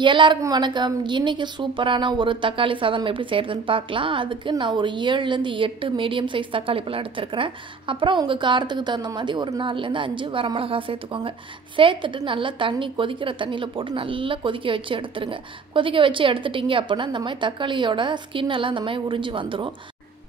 எல்லாருக்கும் வணக்கம். இன்னைக்கு சூப்பரான ஒரு தக்காளி சாதம் எப்படி செய்கிறதுன்னு பார்க்கலாம். அதுக்கு நான் ஒரு 7லேருந்து 8 மீடியம் சைஸ் தக்காளி பழம் எடுத்துருக்கிறேன். அப்புறம் உங்கள் காரத்துக்கு தகுந்த மாதிரி ஒரு 4லேருந்து 5 வரமிளகா சேர்த்துக்கோங்க. சேர்த்துட்டு நல்லா தண்ணி கொதிக்கிற தண்ணியில் போட்டு நல்லா கொதிக்க வச்சு எடுத்துருங்க. கொதிக்க வச்சு எடுத்துட்டிங்க அப்படின்னா இந்த மாதிரி தக்காளியோட ஸ்கின் எல்லாம் இந்த மாதிரி உறிஞ்சி வந்துடும்.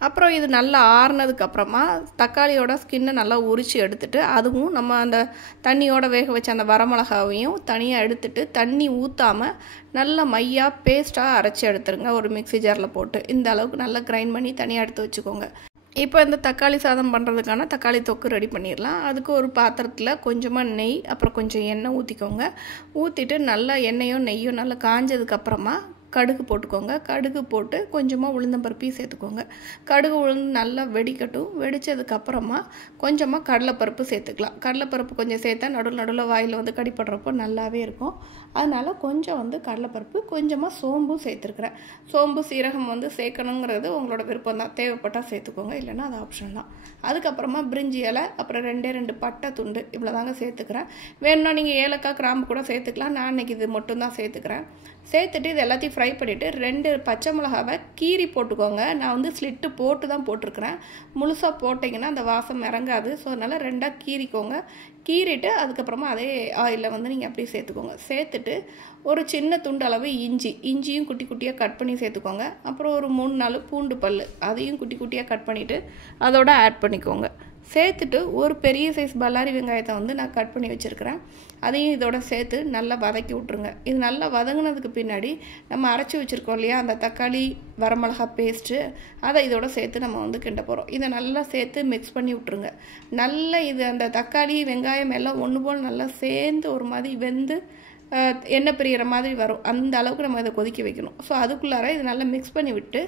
அப்புறம் இது நல்லா ஆறுனதுக்கப்புறமா தக்காளியோட ஸ்கின்னை நல்லா உரித்து எடுத்துட்டு அதுவும் நம்ம அந்த தண்ணியோட வேக வச்ச அந்த வரமிளகாவையும் தனியாக எடுத்துட்டு தண்ணி ஊற்றாமல் நல்லா மையாக பேஸ்ட்டாக அரைச்சி எடுத்துருங்க. ஒரு மிக்ஸி ஜாரில் போட்டு இந்த அளவுக்கு நல்லா கிரைண்ட் பண்ணி தனியாக எடுத்து வச்சுக்கோங்க. இப்போ இந்த தக்காளி சாதம் பண்ணுறதுக்கான தக்காளி தொக்கு ரெடி பண்ணிடலாம். அதுக்கு ஒரு பாத்திரத்தில் கொஞ்சமாக நெய் அப்புறம் கொஞ்சம் எண்ணெய் ஊற்றிக்கோங்க. ஊற்றிட்டு நல்லா எண்ணெயும் நெய்யும் நல்லா காஞ்சதுக்கப்புறமா கடுகு போட்டுக்கோங்க. கடுகு போட்டு கொஞ்சமாக உளுந்தம்பருப்பையும் சேர்த்துக்கோங்க. கடுகு உளுந்து நல்லா வெடிக்கட்டும். வெடித்ததுக்கப்புறமா கொஞ்சமாக கடலைப்பருப்பு சேர்த்துக்கலாம். கடலைப்பருப்பு கொஞ்சம் சேர்த்தா நடுவில் வாயில் வந்து கடிப்படுறப்போ நல்லாவே இருக்கும். அதனால் கொஞ்சம் கடலைப்பருப்பு கொஞ்சமாக சோம்பும் சேர்த்துருக்குறேன். சோம்பு சீரகம் சேர்க்கணுங்கிறது உங்களோட விருப்பம் தான். தேவைப்பட்டால் சேர்த்துக்கோங்க, இல்லைன்னா அது ஆப்ஷன் தான். அதுக்கப்புறமா பிரிஞ்சி இலை அப்புறம் 2 பட்டை துண்டு இவ்வளோ தாங்க சேர்த்துக்கிறேன். வேணும்னா நீங்கள் ஏலக்காய் கிராம்பு கூட சேர்த்துக்கலாம். நான் இன்றைக்கி இது மட்டும்தான் சேர்த்துக்கிறேன். சேர்த்துட்டு இது எல்லாத்தையும் ஃப்ரை பண்ணிவிட்டு 2 பச்சை மிளகாவை கீரி போட்டுக்கோங்க. நான் ஸ்லிட்டு போட்டு தான் போட்டிருக்கிறேன். முழுசாக போட்டிங்கன்னா அந்த வாசம் இறங்காது. ஸோ அதனால் 2ஆக கீறிக்கோங்க. கீறிட்டு அதுக்கப்புறமா அதே ஆயிலில் நீங்கள் அப்படியே சேர்த்துக்கோங்க. சேர்த்துட்டு ஒரு சின்ன துண்டு அளவு இஞ்சியும் குட்டி குட்டியாக கட் பண்ணி சேர்த்துக்கோங்க. அப்புறம் ஒரு 3-4 பூண்டு பல் அதையும் குட்டி குட்டியாக கட் பண்ணிவிட்டு அதோட ஆட் பண்ணிக்கோங்க. சேர்த்துட்டு ஒரு பெரிய சைஸ் பல்லாரி வெங்காயத்தை நான் கட் பண்ணி வச்சுருக்கிறேன். அதையும் இதோட சேர்த்து நல்லா வதக்கி விட்ருங்க. இது நல்லா வதங்கினதுக்கு பின்னாடி நம்ம அரைச்சி வச்சுருக்கோம் இல்லையா அந்த தக்காளி வரமிளகா பேஸ்ட்டு, அதை இதோட சேர்த்து நம்ம கிண்ட போகிறோம். இதை நல்லா சேர்த்து மிக்ஸ் பண்ணி விட்ருங்க. நல்லா இது அந்த தக்காளி வெங்காயம் எல்லாம் ஒன்று போல் நல்லா சேர்ந்து ஒரு மாதிரி வெந்து எண்ணெய் பிரிகிற மாதிரி வரும். அந்த அளவுக்கு நம்ம இதை கொதிக்க வைக்கணும். ஸோ அதுக்குள்ளார இது நல்லா மிக்ஸ் பண்ணி விட்டு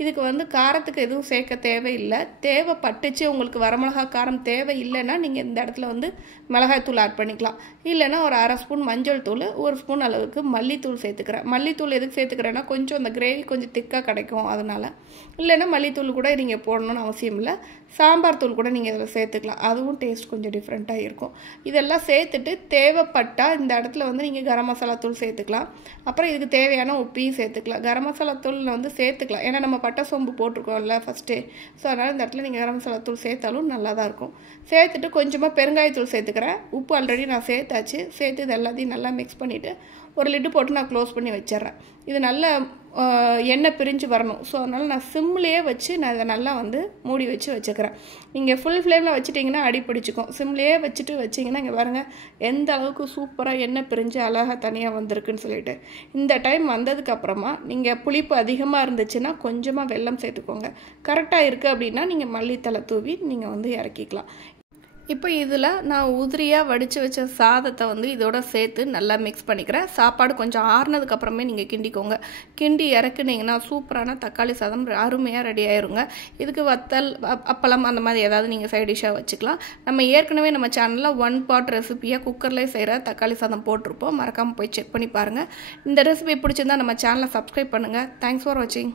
இதுக்கு காரத்துக்கு எதுவும் சேர்க்க தேவையில்லை. தேவைப்பட்டுச்சு உங்களுக்கு வரமிளகா காரம் தேவை இல்லைன்னா நீங்கள் இந்த இடத்துல மிளகாய்த்தூள் ஆட் பண்ணிக்கலாம். இல்லைன்னா ஒரு 1/2 ஸ்பூன் மஞ்சள் தூள், 1 ஸ்பூன் அளவுக்கு மல்லித்தூள் சேர்த்துக்கிறேன். மல்லித்தூள் எதுக்கு சேர்த்துக்கிறேன்னா கொஞ்சம் அந்த கிரேவி கொஞ்சம் திக்காக கிடைக்கும். அதனால் இல்லைன்னா மல்லித்தூள் கூட நீங்கள் போடணும்னு அவசியம் இல்லை. சாம்பார் தூள் கூட நீங்கள் இதில் சேர்த்துக்கலாம். அதுவும் டேஸ்ட் கொஞ்சம் டிஃப்ரெண்ட்டாக இருக்கும். இதெல்லாம் சேர்த்துட்டு தேவைப்பட்டால் இந்த இடத்துல நீங்கள் கரம் மசாலா தூள் சேர்த்துக்கலாம். அப்புறம் இதுக்கு தேவையான உப்பையும் சேர்த்துக்கலாம். கரம் மசாலா தூள் சேர்த்துக்கலாம். ஏன்னா நம்ம பட்டை சோம்பு போட்டிருக்கோம்ல ஃபஸ்ட்டே. ஸோ அதனால் இந்த இடத்துல நீங்கள் கரம் மசாலா தூள் சேர்த்தாலும் நல்லா தான் இருக்கும். சேர்த்துட்டு கொஞ்சமாக பெருங்காயத்தூள் சேர்த்துக்கிறேன். உப்பு ஆல்ரெடி நான் சேர்த்தாச்சு. சேர்த்து இது எல்லாத்தையும் நல்லா மிக்ஸ் பண்ணிவிட்டு ஒரு லிட்டு போட்டு நான் க்ளோஸ் பண்ணி வச்சிட்றேன். இது நல்லா எண்ணெய் பிரிஞ்சு வரணும். ஸோ அதனால் நான் சிம்லேயே வச்சு நான் இதை நல்லா மூடி வச்சு வச்சுக்கிறேன். நீங்கள் ஃபுல் ஃப்ளேமில் வச்சுட்டிங்கன்னா அடி பிடிச்சிக்கும். சிம்லேயே வச்சுட்டு வச்சிங்கன்னா இங்கே பாருங்கள் எந்த அளவுக்கு சூப்பராக எண்ணெய் பிரிஞ்சு அழகாக தனியாக வந்திருக்குன்னு சொல்லிட்டு. இந்த டைம் வந்ததுக்கப்புறமா நீங்கள் புளிப்பு அதிகமாக இருந்துச்சுன்னா கொஞ்சமாக வெல்லம் சேர்த்துக்கோங்க. கரெக்டாக இருக்குது அப்படின்னா நீங்கள் மல்லித்தலை தூவி நீங்கள் இறக்கிக்கலாம். இப்போ இதில் நான் உதிரியாக வடித்து வச்ச சாதத்தை இதோட சேர்த்து நல்லா மிக்ஸ் பண்ணிக்கிறேன். சாப்பாடு கொஞ்சம் ஆறுனதுக்கப்புறமே நீங்கள் கிண்டிக்கோங்க. கிண்டி இறக்குனீங்கன்னா சூப்பரான தக்காளி சாதம் அருமையாக ரெடி ஆயிருங்க. இதுக்கு வத்தல் அப்பளம் அந்த மாதிரி ஏதாவது நீங்கள் சைட் டிஷ்ஷாக வச்சுக்கலாம். நம்ம ஏற்கனவே நம்ம சேனலில் 1 பாட் ரெசிபியாக குக்கர்லேயே செய்கிற தக்காளி சாதம் போட்டிருப்போம். மறக்காமல் போய் செக் பண்ணி பாருங்கள். இந்த ரெசிபி பிடிச்சிருந்தா நம்ம சேனலை சப்ஸ்கிரைப் பண்ணுங்கள். தேங்க்ஸ் ஃபார் வாட்சிங்.